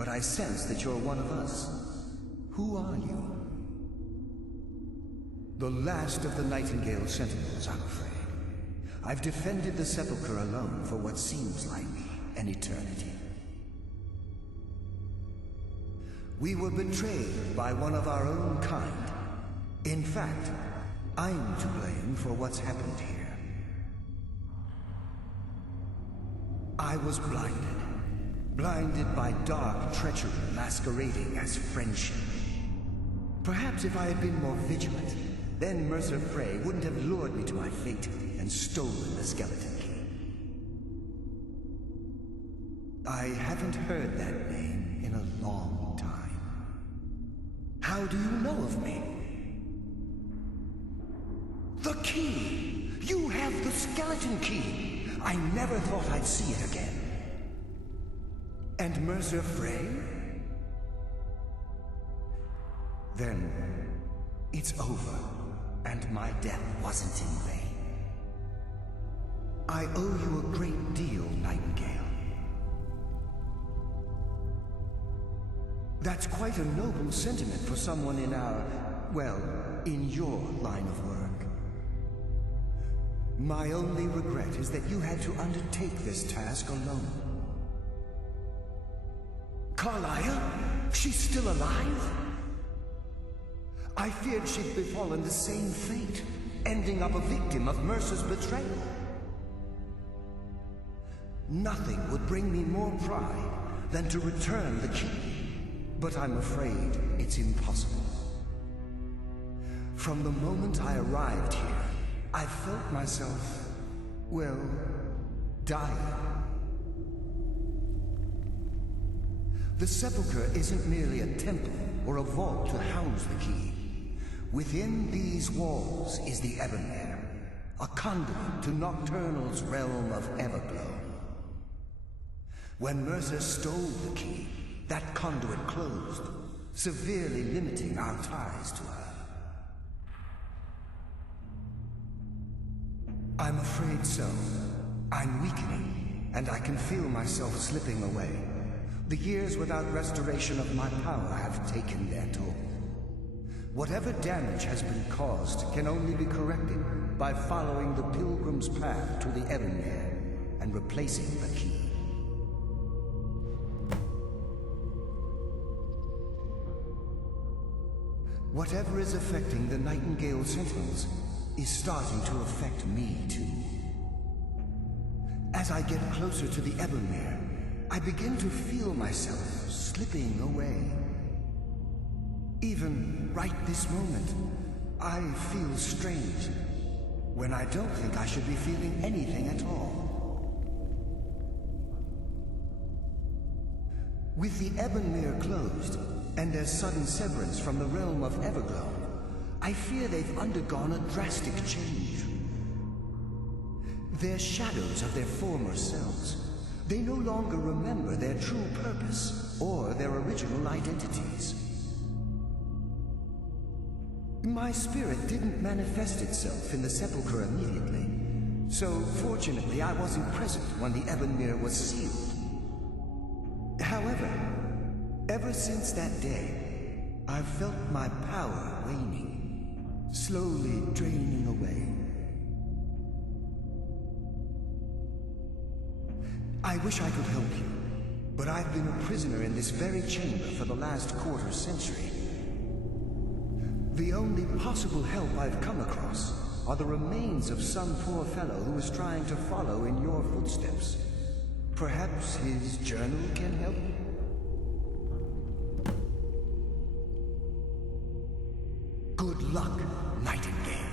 but I sense that you're one of us. Who are you? The last of the Nightingale Sentinels, I'm afraid. I've defended the Sepulchre alone for what seems like an eternity. We were betrayed by one of our own kind. In fact, I'm to blame for what's happened here. I was blinded by dark treachery masquerading as friendship. Perhaps if I had been more vigilant, then Mercer Frey wouldn't have lured me to my fate and stolen the skeleton key. I haven't heard that name in a long time. How do you know of me? The key! You have the skeleton key! I never thought I'd see it again. And Mercer Frey? Then it's over, and my death wasn't in vain. I owe you a great deal, Nightingale. That's quite a noble sentiment for someone in our, well, in your line of work. My only regret is that you had to undertake this task alone. Carlia? She's still alive? I feared she'd befallen the same fate, ending up a victim of Mercer's betrayal. Nothing would bring me more pride than to return the key, but I'm afraid it's impossible. From the moment I arrived here, I felt myself, well, dying. The Sepulchre isn't merely a temple or a vault to house the key. Within these walls is the Ebonmere, a conduit to Nocturnal's realm of Everglow. When Mercer stole the key, that conduit closed, severely limiting our ties to her. I'm afraid so. I'm weakening, and I can feel myself slipping away. The years without restoration of my power have taken their toll. Whatever damage has been caused can only be corrected by following the Pilgrim's path to the Ebonmere and replacing the key. Whatever is affecting the Nightingale Sentinels is starting to affect me too. As I get closer to the Ebonmere, I begin to feel myself slipping away. Even right this moment, I feel strange, when I don't think I should be feeling anything at all. With the Ebonmere closed, and their sudden severance from the realm of Everglow, I fear they've undergone a drastic change. They're shadows of their former selves. They no longer remember their true purpose or their original identities. My spirit didn't manifest itself in the Sepulchre immediately, so fortunately I wasn't present when the Ebonmere was sealed. However, ever since that day, I've felt my power waning, slowly draining away. I wish I could help you, but I've been a prisoner in this very chamber for the last quarter century. The only possible help I've come across are the remains of some poor fellow who is trying to follow in your footsteps. Perhaps his journal can help? Good luck, Nightingale.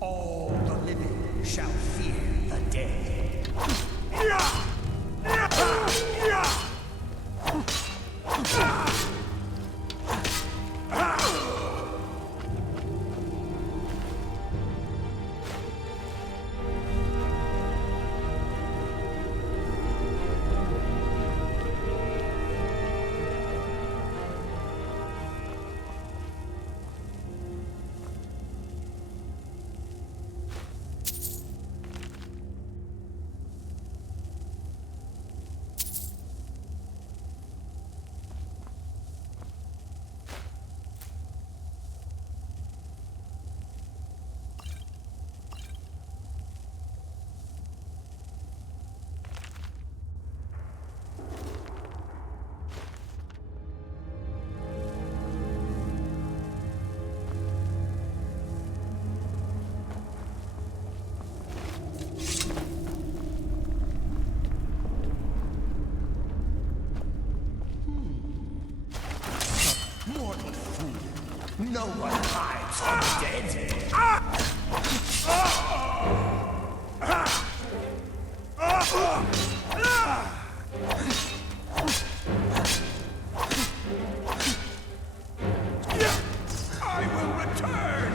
All the living shall fear the dead. No one hides from the dead. I will return.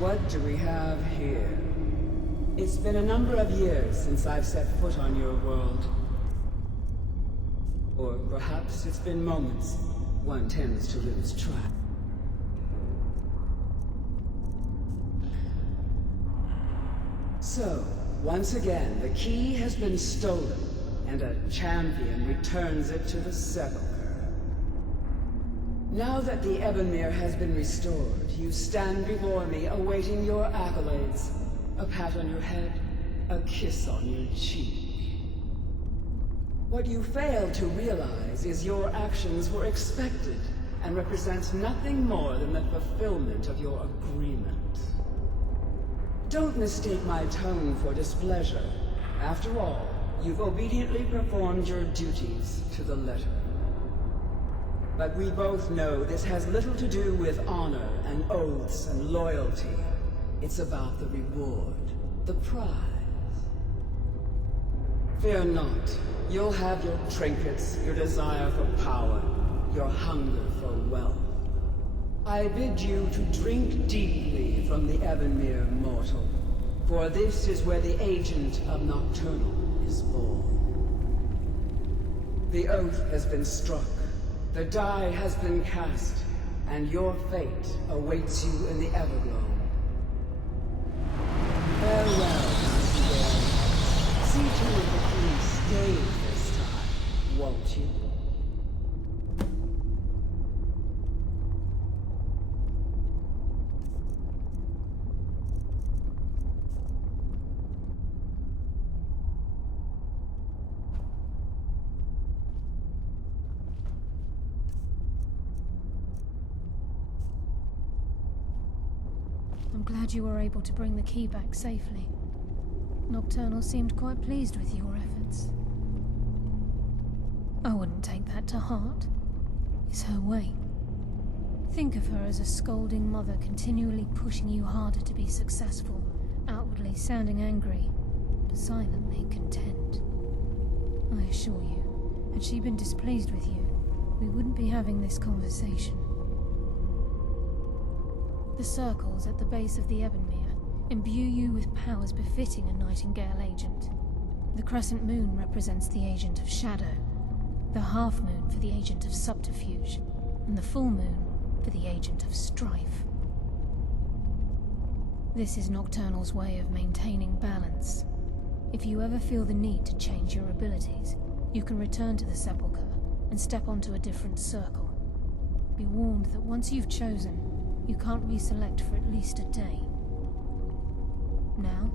What do we have here? It's been a number of years since I've set foot on your world. Or perhaps it's been moments. One tends to lose track. So, once again, the key has been stolen, and a champion returns it to the sepulchre. Now that the Ebonmere has been restored, you stand before me awaiting your accolades. A pat on your head, a kiss on your cheek. What you fail to realize is your actions were expected and represent nothing more than the fulfillment of your agreement. Don't mistake my tone for displeasure. After all, you've obediently performed your duties to the letter. But we both know this has little to do with honor and oaths and loyalty. It's about the reward, the prize. Fear not. You'll have your trinkets, your desire for power, your hunger for wealth. I bid you to drink deeply from the Ebonmere mortal, for this is where the agent of Nocturnal is born. The oath has been struck, the die has been cast, and your fate awaits you in the Everglow. Farewell, Nightingale. See to it that you stay this time, won't you? I'm glad you were able to bring the key back safely. Nocturnal seemed quite pleased with your efforts. I wouldn't take that to heart. It's her way. Think of her as a scolding mother continually pushing you harder to be successful, outwardly sounding angry, but silently content. I assure you, had she been displeased with you, we wouldn't be having this conversation. The circles at the base of the Ebonmere imbue you with powers befitting a Nightingale agent. The crescent moon represents the agent of shadow, the half moon for the agent of subterfuge, and the full moon for the agent of strife. This is Nocturnal's way of maintaining balance. If you ever feel the need to change your abilities, you can return to the sepulchre and step onto a different circle. Be warned that once you've chosen, you can't reselect for at least a day. Now,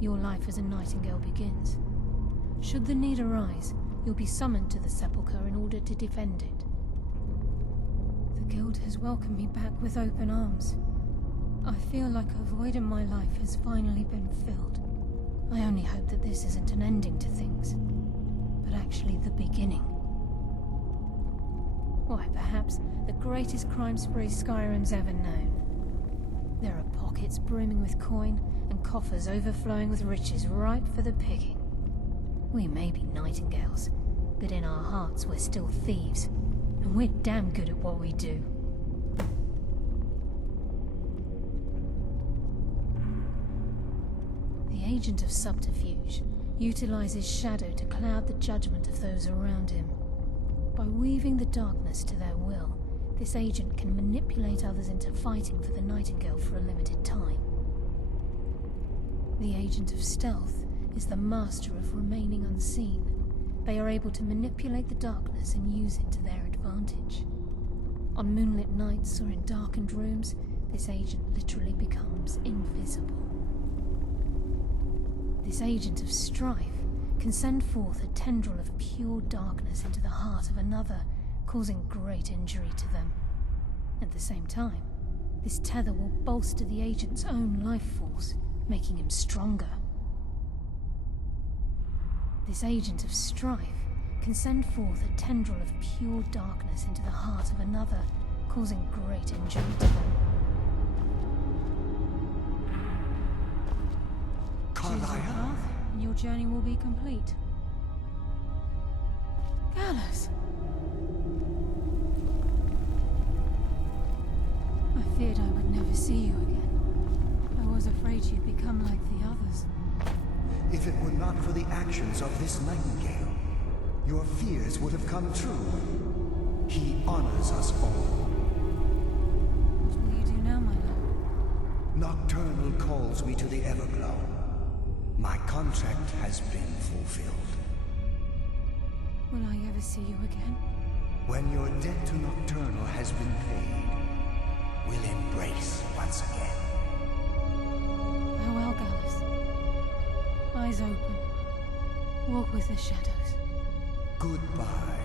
your life as a Nightingale begins. Should the need arise, you'll be summoned to the sepulchre in order to defend it. The Guild has welcomed me back with open arms. I feel like a void in my life has finally been filled. I only hope that this isn't an ending to things, but actually the beginning. Why, perhaps the greatest crime spree Skyrim's ever known. There are pockets brimming with coin and coffers overflowing with riches ripe for the picking. We may be Nightingales, but in our hearts we're still thieves, and we're damn good at what we do. The agent of subterfuge utilizes shadow to cloud the judgment of those around him. By weaving the darkness to their will, this agent can manipulate others into fighting for the Nightingale for a limited time. The agent of stealth is the master of remaining unseen. They are able to manipulate the darkness and use it to their advantage. On moonlit nights or in darkened rooms, this agent literally becomes invisible. This agent of strife can send forth a tendril of pure darkness into the heart of another, causing great injury to them. At the same time, this tether will bolster the agent's own life force, making him stronger. This agent of strife can send forth a tendril of pure darkness into the heart of another, causing great injury to them. Choose your path, and your journey will be complete. Gallus! I feared I would never see you again. you'd become like the others. If it were not for the actions of this nightingale, your fears would have come true. He honors us all. What will you do now, my lord? Nocturnal calls me to the Everglow. My contract has been fulfilled. Will I ever see you again? When your debt to Nocturnal has been paid, we'll embrace once again. Farewell, Gallus. Eyes open. Walk with the shadows. Goodbye.